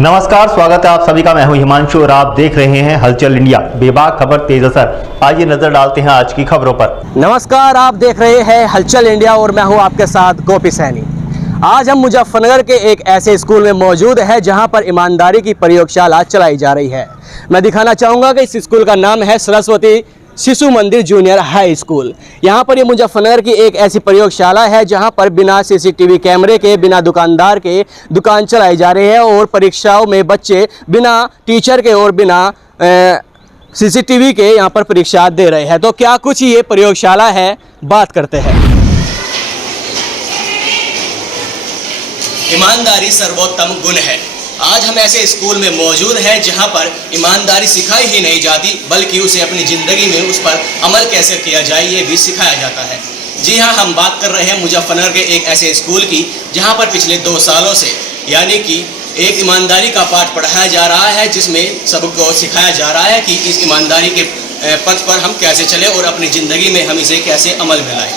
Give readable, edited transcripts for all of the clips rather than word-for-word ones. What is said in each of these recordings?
नमस्कार, स्वागत है आप सभी का। मैं हूं हिमांशु और आप देख रहे हैं हलचल इंडिया, बेबाक खबर तेज असर। आइए नजर डालते हैं आज की खबरों पर। नमस्कार, आप देख रहे हैं हलचल इंडिया और मैं हूं आपके साथ गोपी सैनी। आज हम मुजफ्फरनगर के एक ऐसे स्कूल में मौजूद है जहां पर ईमानदारी की प्रयोगशाला चलाई जा रही है। मैं दिखाना चाहूँगा कि इस स्कूल का नाम है सरस्वती शिशु मंदिर जूनियर हाई स्कूल। यहाँ पर ये मुजफ्फरनगर की एक ऐसी प्रयोगशाला है जहाँ पर बिना सीसीटीवी कैमरे के, बिना दुकानदार के दुकान चलाई जा रही है और परीक्षाओं में बच्चे बिना टीचर के और बिना सीसीटीवी के यहाँ पर परीक्षा दे रहे हैं। तो क्या कुछ ये प्रयोगशाला है, बात करते हैं। ईमानदारी सर्वोत्तम गुण है। आज हम ऐसे स्कूल में मौजूद हैं जहां पर ईमानदारी सिखाई ही नहीं जाती, बल्कि उसे अपनी ज़िंदगी में उस पर अमल कैसे किया जाए ये भी सिखाया जाता है। जी हां, हम बात कर रहे हैं मुजफ्फरनगर के एक ऐसे स्कूल की जहां पर पिछले 2 सालों से यानी कि एक ईमानदारी का पाठ पढ़ाया जा रहा है, जिसमें सबको सिखाया जा रहा है कि इस ईमानदारी के पथ पर हम कैसे चलें और अपनी ज़िंदगी में हम इसे कैसे अमल में लाएँ।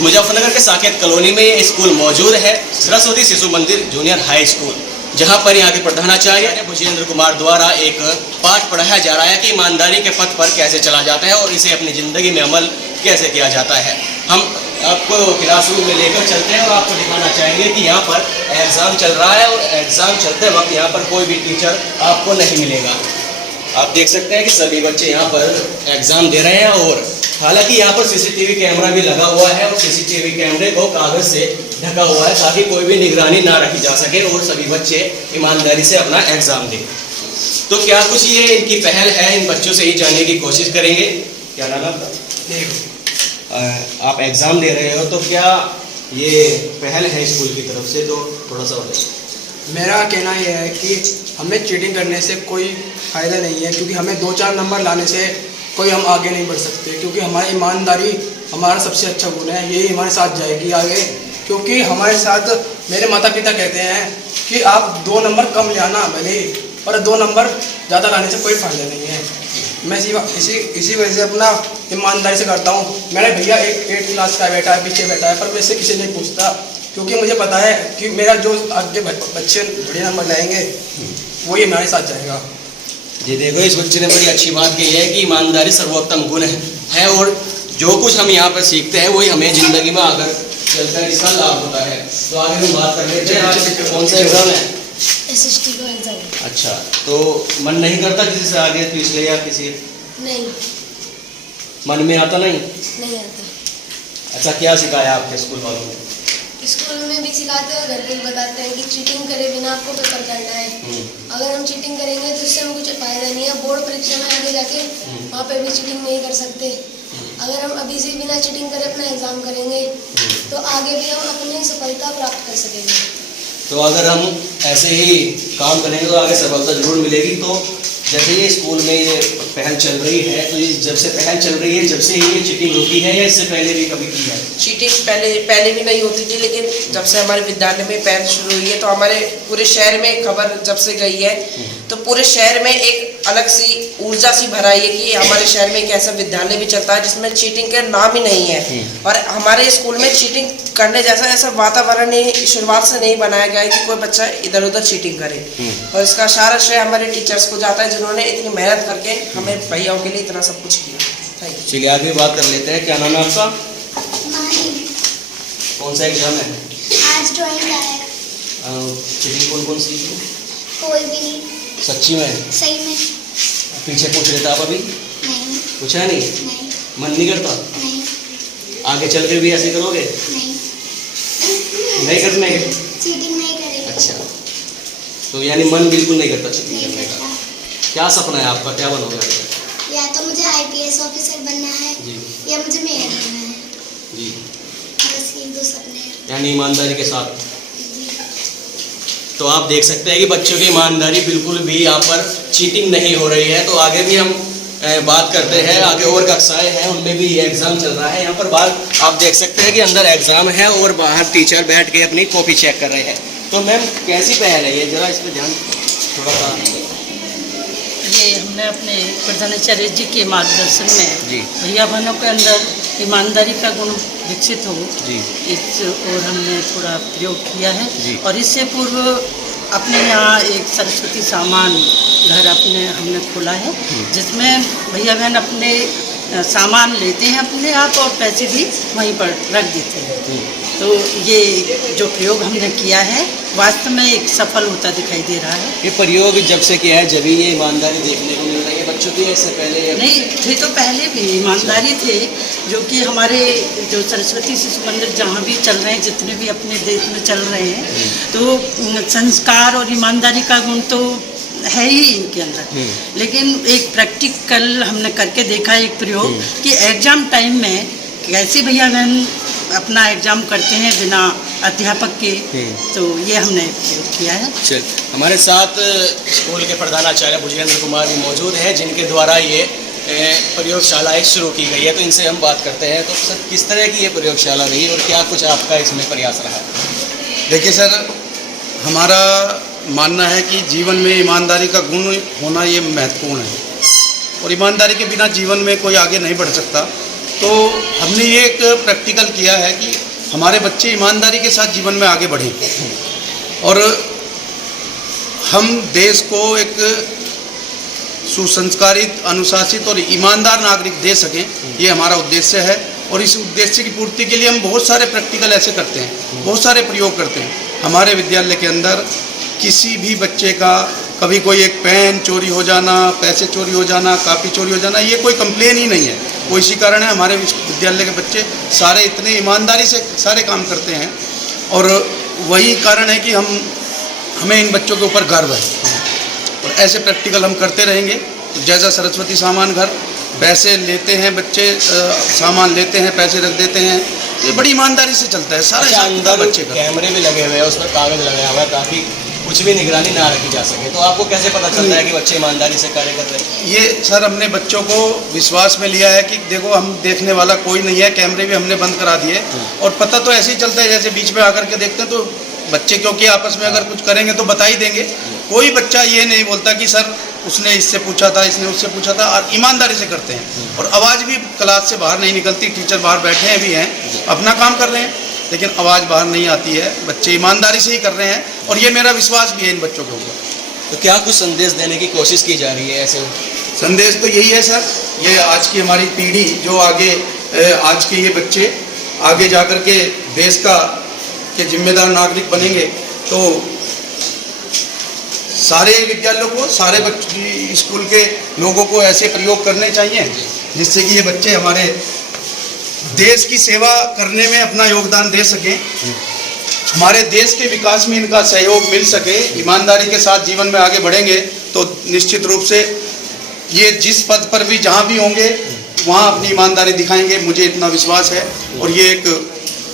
मुजफ्फरनगर के साकेत कॉलोनी में ये स्कूल मौजूद है, सरस्वती शिशु मंदिर जूनियर हाई स्कूल, जहां पर यहाँ के प्रधानाचार्य भुजेंद्र कुमार द्वारा एक पाठ पढ़ाया जा रहा है कि ईमानदारी के पथ पर कैसे चला जाता है और इसे अपनी ज़िंदगी में अमल कैसे किया जाता है। हम आपको क्लासरूम में लेकर चलते हैं और आपको दिखाना चाहेंगे कि यहाँ पर एग्ज़ाम चल रहा है और एग्ज़ाम चलते वक्त यहाँ पर कोई भी टीचर आपको नहीं मिलेगा। आप देख सकते हैं कि सभी बच्चे यहाँ पर एग्ज़ाम दे रहे हैं और हालांकि यहाँ पर सीसीटीवी कैमरा भी लगा हुआ है और सीसीटीवी कैमरे को कागज़ से ढका हुआ है ताकि कोई भी निगरानी ना रखी जा सके और सभी बच्चे ईमानदारी से अपना एग्ज़ाम दें। तो क्या कुछ ये इनकी पहल है, इन बच्चों से ही जानने की कोशिश करेंगे। क्या नाम आपका? आप एग्ज़ाम दे रहे हो, तो क्या ये पहल है स्कूल की तरफ से? तो थोड़ा सा बताइए। मेरा कहना यह है कि हमें चीटिंग करने से कोई फ़ायदा नहीं है, क्योंकि हमें 2-4 नंबर लाने से कोई हम आगे नहीं बढ़ सकते, क्योंकि हमारी ईमानदारी हमारा सबसे अच्छा गुण है। यही हमारे साथ जाएगी आगे, क्योंकि हमारे साथ मेरे माता पिता कहते हैं कि आप 2 नंबर कम ले आना भले, और 2 नंबर ज़्यादा लाने से कोई फ़ायदा नहीं है। मैं इसी वजह से अपना ईमानदारी से करता हूँ। मेरा भैया एक 8th क्लास का बैठा है, पीछे बैठा है, पर वैसे किसी नहीं पूछता, क्योंकि मुझे पता है कि मेरा जो आगे बच्चे बढ़िया नंबर लाएंगे वही हमारे साथ जाएगा। जी देखो, इस बच्चे ने बड़ी अच्छी बात कही है कि ईमानदारी सर्वोत्तम गुण है और जो कुछ हम यहाँ पर सीखते हैं वही हमें ज़िंदगी में आकर चलकर इसका लाभ होता है। तो आगे हम बात कर लेते हैं। आज कौन सा एग्ज़ाम है? SST का एग्जाम। अच्छा, तो मन नहीं करता किसी से आगे पिछले या किसी? नहीं, मन में आता नहीं आता। अच्छा, क्या सिखाया आपके स्कूल वालों ने? स्कूल में भी सिखाते हैं, घर पे भी बताते हैं कि चीटिंग करे बिना आपको पेपर करना है। अगर हम चीटिंग करेंगे तो इससे हमें कुछ फायदा नहीं है। बोर्ड परीक्षा में आगे जाके वहाँ पे भी चीटिंग नहीं कर सकते। अगर हम अभी से बिना चीटिंग करे अपना एग्जाम करेंगे तो आगे भी हम अपनी सफलता प्राप्त कर सकेंगे। तो अगर हम ऐसे ही काम करेंगे तो आगे सफलता जरूर मिलेगी। तो जैसे ये स्कूल में ये पहल चल रही है, तो ये जब से पहल चल रही है, जब से ही ये चीटिंग होती है या इससे पहले भी कभी की है? चीटिंग पहले भी नहीं होती थी, लेकिन जब से हमारे विद्यालय में पहल शुरू हुई है तो हमारे पूरे शहर में खबर जब से गई है तो पूरे शहर में एक अलग सी ऊर्जा सी भराई है कि हमारे शहर में एक ऐसा विद्यालय भी चलता है जिसमें चीटिंग का नाम ही नहीं है। और हमारे स्कूल में चीटिंग करने जैसा ऐसा वातावरण ही शुरुआत से नहीं बनाया गया है कि कोई बच्चा इधर उधर चीटिंग करे। और इसका सारा श्रेय हमारे टीचर्स को जाता है, जिन्होंने इतनी मेहनत करके हमें भैयाओं के लिए इतना सब कुछ किया। चलिए आगे बात कर लेते हैं। क्या नाम है आपका? कौन सा एग्जाम है? आज ड्राइंग आया। चीटिंग कौन सी? कोई भी नहीं। सच्ची में? सही में। पीछे पूछ लेता आप अभी? नहीं। पूछा नहीं? नहीं। मन नहीं करता? नहीं। आगे चल के भी ऐसे करोगे? नहीं। नहीं करने? चीटिंग नहीं करेंगे। अच्छा, तो यानी मन बिल्कुल नहीं करता चीटिंग नहीं करने का। करता। क्या सपना है आपका, क्या बनोगे? या तो मुझे IPS ऑफिसर बनना है जी। या मुझे मेयर बनना है। जी, बस ये 2 सपने हैं। यानी ईमानदारी के साथ। जी। तो आप देख सकते हैं कि बच्चों की ईमानदारी बिल्कुल भी यहाँ पर चीटिंग नहीं हो रही है। तो आगे भी हम बात करते हैं। आगे और कक्षाएं हैं, उनमें भी एग्ज़ाम चल रहा है। यहाँ पर बाहर आप देख सकते हैं कि अंदर एग्ज़ाम है और बाहर टीचर बैठ के अपनी कॉपी चेक कर रहे हैं। तो मैम कैसी पहल है ये, ज़रा इस पर ध्यान थोड़ा सा। ये हमने अपने प्रधानाचार्य जी के मार्गदर्शन में जी। भैया बहनों के अंदर ईमानदारी का गुण विकसित हो जी। इस और हमने थोड़ा प्रयोग किया है। जी। और इससे पूर्व अपने यहाँ एक सरस्वती सामान घर अपने हमने खोला है, जिसमें भैया बहन अपने सामान लेते हैं अपने आप और पैसे भी वहीं पर रख देते हैं। तो ये जो प्रयोग हमने किया है वास्तव में एक सफल होता दिखाई दे रहा है। ये प्रयोग जब से किया है जब ये ईमानदारी देखने को मिल रही है बच्चों की, इससे पहले नहीं थे तो पहले भी ईमानदारी थे, जो कि हमारे जो सरस्वती शिशु मंदिर जहाँ भी चल रहे हैं, जितने भी अपने देश में चल रहे हैं, तो संस्कार और ईमानदारी का गुण तो है ही इनके अंदर। लेकिन एक प्रैक्टिकल हमने करके देखा एक प्रयोग कि एग्ज़ाम टाइम में कैसे भैया बहन अपना एग्ज़ाम करते हैं बिना अध्यापक के, तो ये हमने प्रयोग किया है। चल, हमारे साथ स्कूल के प्रधानाचार्य भुजगेंद्र कुमार भी मौजूद हैं, जिनके द्वारा ये प्रयोगशाला एक शुरू की गई है। तो इनसे हम बात करते हैं। तो सर, किस तरह की ये प्रयोगशाला रही और क्या कुछ आपका इसमें प्रयास रहा? देखिए सर, हमारा मानना है कि जीवन में ईमानदारी का गुण होना ये महत्वपूर्ण है और ईमानदारी के बिना जीवन में कोई आगे नहीं बढ़ सकता। तो हमने ये एक प्रैक्टिकल किया है कि हमारे बच्चे ईमानदारी के साथ जीवन में आगे बढ़ें और हम देश को एक सुसंस्कारित, अनुशासित और ईमानदार नागरिक दे सकें, ये हमारा उद्देश्य है। और इस उद्देश्य की पूर्ति के लिए हम बहुत सारे प्रैक्टिकल ऐसे करते हैं, बहुत सारे प्रयोग करते हैं। हमारे विद्यालय के अंदर किसी भी बच्चे का कभी कोई एक पेन चोरी हो जाना, पैसे चोरी हो जाना, कापी चोरी हो जाना, ये कोई कंप्लेन ही नहीं है। वो इसी कारण है हमारे विद्यालय के बच्चे सारे इतने ईमानदारी से सारे काम करते हैं और वही कारण है कि हमें इन बच्चों के ऊपर गर्व है और ऐसे प्रैक्टिकल हम करते रहेंगे। तो जैसा सरस्वती सामान घर, पैसे लेते हैं बच्चे, सामान लेते हैं, पैसे रख देते हैं, तो ये बड़ी ईमानदारी से चलता है सारा। अच्छा, अंदर बच्चे का कैमरे भी लगे हुए हैं, उसमें कागज लगाया हुआ है ताकि कुछ भी निगरानी ना रखी जा सके। तो आपको कैसे पता चलता है कि बच्चे ईमानदारी से कार्य कर रहे हैं? ये सर हमने बच्चों को विश्वास में लिया है कि देखो हम देखने वाला कोई नहीं है, कैमरे भी हमने बंद करा दिए और पता तो ऐसे ही चलता है जैसे बीच में आकर के देखते हैं। तो बच्चे क्योंकि आपस में अगर कुछ करेंगे तो बता ही देंगे। कोई बच्चा ये नहीं बोलता कि सर उसने इससे पूछा था, इसने उससे पूछा था, और ईमानदारी से करते हैं। और आवाज़ भी क्लास से बाहर नहीं निकलती। टीचर बाहर बैठे हैं भी हैं, अपना काम कर रहे हैं, लेकिन आवाज़ बाहर नहीं आती है। बच्चे ईमानदारी से ही कर रहे हैं और ये मेरा विश्वास भी है इन बच्चों के ऊपर। तो क्या कुछ संदेश देने की कोशिश की जा रही है ऐसे? संदेश तो यही है सर, ये आज की हमारी पीढ़ी जो आगे, आज के ये बच्चे आगे जाकर के देश के जिम्मेदार नागरिक बनेंगे, तो सारे विद्यालयों को, सारे बच्चे स्कूल के लोगों को ऐसे प्रयोग करने चाहिए जिससे कि ये बच्चे हमारे देश की सेवा करने में अपना योगदान दे सकें, हमारे देश के विकास में इनका सहयोग मिल सके। ईमानदारी के साथ जीवन में आगे बढ़ेंगे तो निश्चित रूप से ये जिस पद पर भी जहाँ भी होंगे वहाँ अपनी ईमानदारी दिखाएंगे, मुझे इतना विश्वास है। और ये एक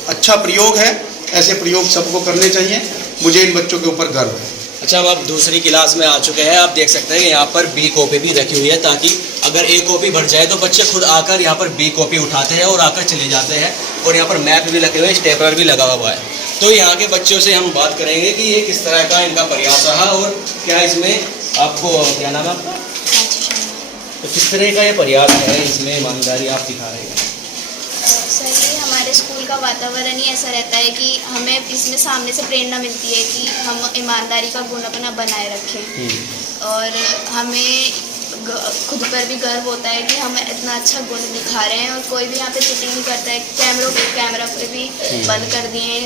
अच्छा प्रयोग है, ऐसे प्रयोग सबको करने चाहिए। मुझे इन बच्चों के ऊपर गर्व है। अच्छा, अब आप दूसरी क्लास में आ चुके हैं। आप देख सकते हैं यहाँ पर बी कॉपी भी रखी हुई है ताकि अगर ए कॉपी भर जाए तो बच्चे खुद आकर यहाँ पर बी कॉपी उठाते हैं और आकर चले जाते हैं। और यहाँ पर मैप भी लगे हुए हैं, स्टेपलर भी लगा हुआ है। तो यहाँ के बच्चों से हम बात करेंगे कि ये किस तरह का इनका प्रयास रहा और क्या इसमें आपको, क्या नाम है आपका? तो किस तरह का ये प्रयास है, इसमें ईमानदारी आप दिखा रहे हैं? सर, ये हमारे स्कूल का वातावरण ही ऐसा रहता है कि हमें इसमें सामने से प्रेरणा मिलती है कि हम ईमानदारी का गुण अपना बनाए रखें और हमें खुद पर भी गर्व होता है कि हम इतना अच्छा गुण दिखा रहे हैं और कोई भी यहाँ पे चीटिंग नहीं करता है। कैमरा पे भी बंद कर दिए,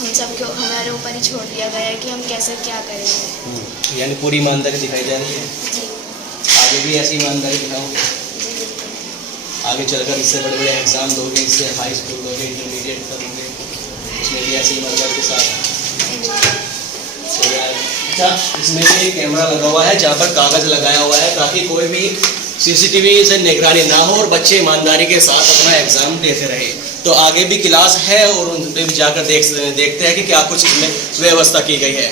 हम सब को हमारे ऊपर ही छोड़ दिया गया है कि हम कैसे क्या करेंगे। यानी पूरी ईमानदारी दिखाई जा रही है। आगे भी ऐसी ईमानदारी दिखाओगे? आगे चलकर इससे बड़े बड़े एग्जाम दोगे, इससे हाई स्कूल दोगे, इंटरमीडिएट करोगे, उसमें भी ऐसी ईमानदारी के साथ। अच्छा, इसमें भी एक कैमरा लगा हुआ है जहाँ पर कागज लगाया हुआ है ताकि कोई भी सीसीटीवी से निगरानी ना हो और बच्चे ईमानदारी के साथ अपना एग्जाम देते रहे। तो आगे भी क्लास है और उन पर भी जाकर देखते हैं कि क्या कुछ इसमें व्यवस्था की गई है।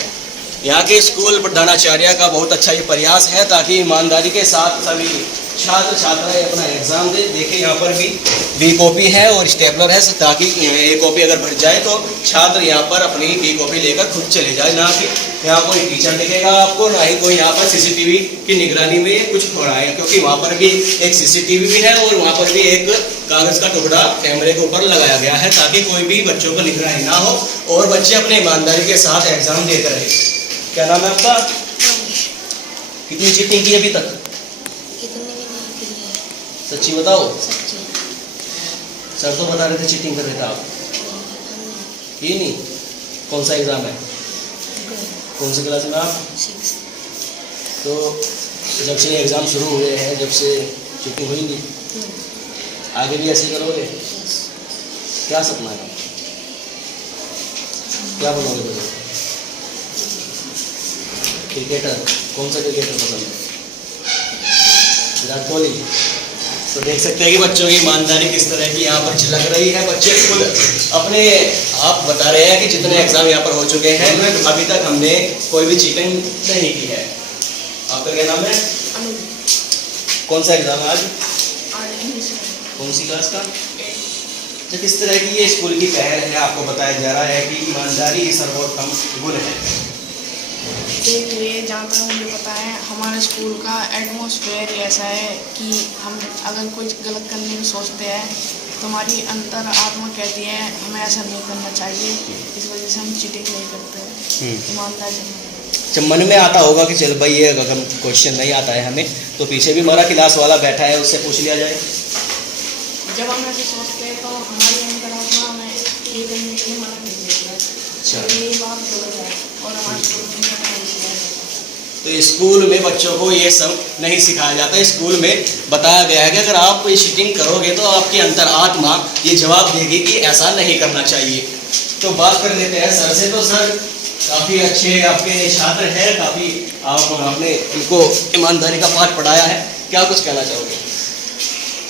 यहाँ के स्कूल प्रधानाचार्य का बहुत अच्छा ये प्रयास है ताकि ईमानदारी के साथ सभी छात्र छात्राएं अपना एग्जाम दे। देखिए यहाँ पर भी बी कॉपी है और स्टेपलर है ताकि ए कॉपी अगर भर जाए तो छात्र यहाँ पर अपनी बी कॉपी लेकर खुद चले जाए, ना कि यहाँ कोई टीचर दिखेगा आपको, ना ही कोई यहाँ पर सीसीटीवी की निगरानी में कुछ हो रहा है। क्योंकि वहाँ पर भी एक सीसीटीवी भी है और वहाँ पर भी एक कागज़ का टुकड़ा कैमरे के ऊपर लगाया गया है ताकि कोई भी बच्चों पर निगरानी ना हो और बच्चे अपने ईमानदारी के साथ एग्जाम देते रहे। क्या नाम है आपका? कितनी चीटिंग की अभी तक? कितने भी नहीं की है। सच्ची बताओ। सच्ची। सर तो बता रहे थे चीटिंग कर रहे थे आप। की नहीं? कौन सा एग्ज़ाम है? कौन सी क्लास में आप? 6। तो जब से एग्ज़ाम शुरू हुए हैं, जब से चीटिंग हुई नहीं, आगे भी ऐसे करोगे? क्या सपना है? क्या बनोगे तुम? क्रिकेटर? कौन सा क्रिकेटर पसंद है? विराट कोहली। तो देख सकते हैं कि बच्चों की ईमानदारी किस तरह की यहाँ पर झलक रही है। बच्चे खुद अपने आप बता रहे हैं कि जितने एग्ज़ाम यहाँ पर हो चुके हैं अभी तक हमने कोई भी चीटिंग नहीं की है। आपका क्या नाम है? कौन सा एग्ज़ाम है आज? कौन सी क्लास का? तो किस तरह की ये स्कूल की पहल है? आपको बताया जा रहा है कि ईमानदारी सर्वोत्तम गुण है। देखिए, जहाँ तक मुझे पता है हमारे स्कूल का एटमॉस्फेयर ऐसा है कि हम अगर कोई गलत करने की सोचते हैं तो हमारी अंतर आत्मा कहती है हमें ऐसा नहीं करना चाहिए। इस वजह से हम चीटिंग नहीं करते, ईमानदारी। जब मन में आता होगा कि चल भाई ये अगर क्वेश्चन नहीं आता है हमें तो पीछे भी हमारा क्लास वाला बैठा है, उससे पूछ लिया जाए। जब हम ऐसे सोचते हैं तो हमारी अंतरात्मा हमें ये करने के लिए मना नहीं देती है। अच्छा। ये बात गलत है और हमारे स्कूल में नहीं सिखाया जाता। तो स्कूल में बच्चों को ये सब नहीं सिखाया जाता। स्कूल में बताया गया है कि अगर आप कोई चीटिंग करोगे तो आपकी अंतरात्मा ये जवाब देगी कि ऐसा नहीं करना चाहिए। तो बात कर लेते हैं सर से। तो सर काफ़ी अच्छे आपके छात्र हैं, काफ़ी आपने इनको ईमानदारी का पाठ पढ़ाया है, क्या कुछ कहना चाहोगे?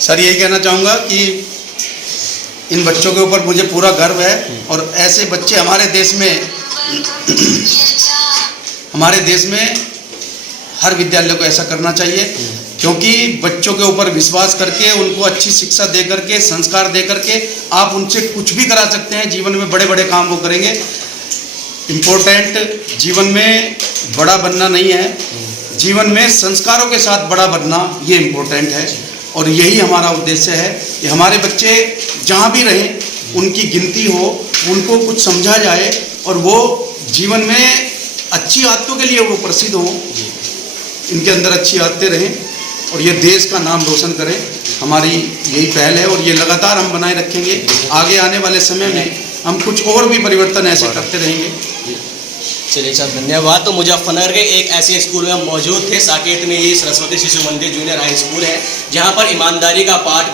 सर यही कहना चाहूँगा कि इन बच्चों के ऊपर मुझे पूरा गर्व है और ऐसे बच्चे हमारे देश में हर विद्यालय को ऐसा करना चाहिए, क्योंकि बच्चों के ऊपर विश्वास करके उनको अच्छी शिक्षा दे करके संस्कार दे करके आप उनसे कुछ भी करा सकते हैं। जीवन में बड़े बड़े काम वो करेंगे। इम्पोर्टेंट जीवन में बड़ा बनना नहीं है, जीवन में संस्कारों के साथ बड़ा बनना ये इम्पोर्टेंट है। और यही हमारा उद्देश्य है कि हमारे बच्चे जहाँ भी रहें उनकी गिनती हो, उनको कुछ समझा जाए और वो जीवन में अच्छी आदतों के लिए वो प्रसिद्ध हों, इनके अंदर अच्छी आदतें रहें और ये देश का नाम रोशन करें। हमारी यही पहल है और ये लगातार हम बनाए रखेंगे। आगे आने वाले समय में हम कुछ और भी परिवर्तन ऐसे करते रहेंगे। चलिए सर, धन्यवाद। तो मुजफ्फरनगर के एक ऐसे स्कूल में हम मौजूद थे। साकेत में ये सरस्वती शिशु मंदिर जूनियर हाई स्कूल है, जहाँ पर ईमानदारी का पाठ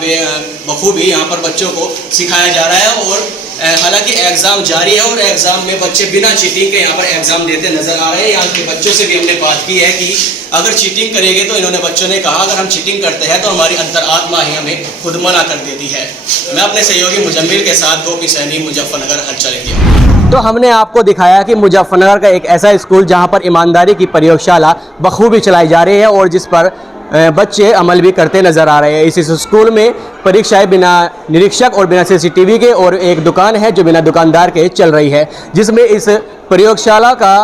बखूबी यहाँ पर बच्चों को सिखाया जा रहा है। और हालांकि एग्ज़ाम जारी है और एग्ज़ाम में बच्चे बिना चीटिंग के यहाँ पर एग्ज़ाम देते नज़र आ रहे हैं। यहाँ के बच्चों से भी हमने बात की है कि अगर चीटिंग करेंगे तो इन्होंने बच्चों ने कहा अगर हम चीटिंग करते हैं तो हमारी अंतरात्मा ही हमें खुद मना कर देती है। मैं अपने सहयोगी मुजम्मिल के साथ गोपी सैनी, मुजफ्फरनगर, हलचल इंडिया। तो हमने आपको दिखाया कि मुजफ्फरनगर का एक ऐसा स्कूल जहाँ पर ईमानदारी की प्रयोगशाला बखूबी चलाई जा रही है और जिस पर बच्चे अमल भी करते नज़र आ रहे हैं। इस स्कूल में परीक्षाएं बिना निरीक्षक और बिना CCTV के और एक दुकान है जो बिना दुकानदार के चल रही है, जिसमें इस प्रयोगशाला का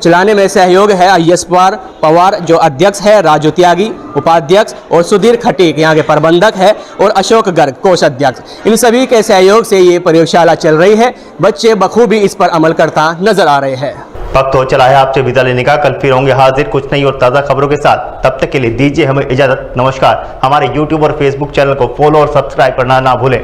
चलाने में सहयोग है IS पवार जो अध्यक्ष है, राजू त्यागी उपाध्यक्ष और सुधीर खटीक यहाँ के प्रबंधक है और अशोक गर्ग कोषाध्यक्ष। इन सभी के सहयोग से ये प्रयोगशाला चल रही है। बच्चे बखूबी इस पर अमल करता नजर आ रहे हैं। वक्त हो चला है आपसे विदा लेने का। कल फिर होंगे हाजिर कुछ नई और ताज़ा खबरों के साथ। तब तक के लिए दीजिए हमें इजाज़त। नमस्कार। हमारे YouTube और Facebook चैनल को फॉलो और सब्सक्राइब करना ना भूलें।